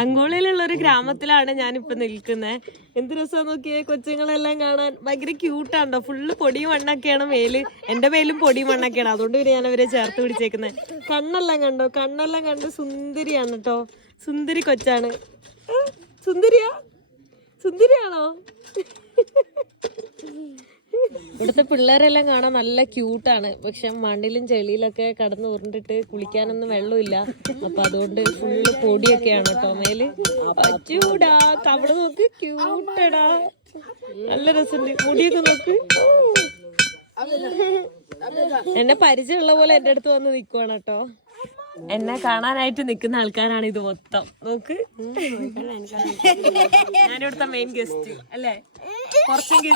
അങ്കോളയിലുള്ള ഒരു ഗ്രാമത്തിലാണ് ഞാനിപ്പോ നിൽക്കുന്നത്. എന്ത് രസം നോക്കിയേ, കൊച്ചുങ്ങളെല്ലാം കാണാൻ ഭയങ്കര ക്യൂട്ടാണ്ടോ. ഫുള്ള് പൊടിയും മണ്ണൊക്കെയാണ് മേല്. എന്റെ മേലും പൊടിയും മണ്ണൊക്കെയാണ്, അതുകൊണ്ട് പിന്നെ ഞാൻ അവരെ ചേർത്ത് പിടിച്ചേക്കുന്നത്. കണ്ണെല്ലാം കണ്ടോ, കണ്ണെല്ലാം കണ്ട് സുന്ദരിയാണ് കേട്ടോ. സുന്ദരി കൊച്ചാണ്. സുന്ദരിയാ? സുന്ദരിയാണോ? ഇവിടുത്തെ പിള്ളേരെല്ലാം കാണാൻ നല്ല ക്യൂട്ടാണ്. പക്ഷെ മണ്ണിലും ചെളിയിലൊക്കെ കടന്ന് ഉരുണ്ടിട്ട് കുളിക്കാനൊന്നും വെള്ളമില്ല. അപ്പൊ അതുകൊണ്ട് ഫുള്ള് പൊടിയൊക്കെയാണ് കേട്ടോ മേല്. ചൂടാ കവള് നോക്ക്, ക്യൂട്ടടാ, നല്ല രസമുണ്ട്. മുടിയൊക്കെ നോക്ക്. എന്നെ പരിചയമുള്ള പോലെ എന്റെ അടുത്ത് വന്ന് നിക്കുവാണ് കേട്ടോ. എന്നെ കാണാനായിട്ട് നിക്കുന്ന ആൾക്കാരാണ് ഇത് മൊത്തം. നോക്ക്, ഞാനിവിടുത്തെ മെയിൻ ഗസ്റ്റ് അല്ലേ. കുറച്ചെങ്കിൽ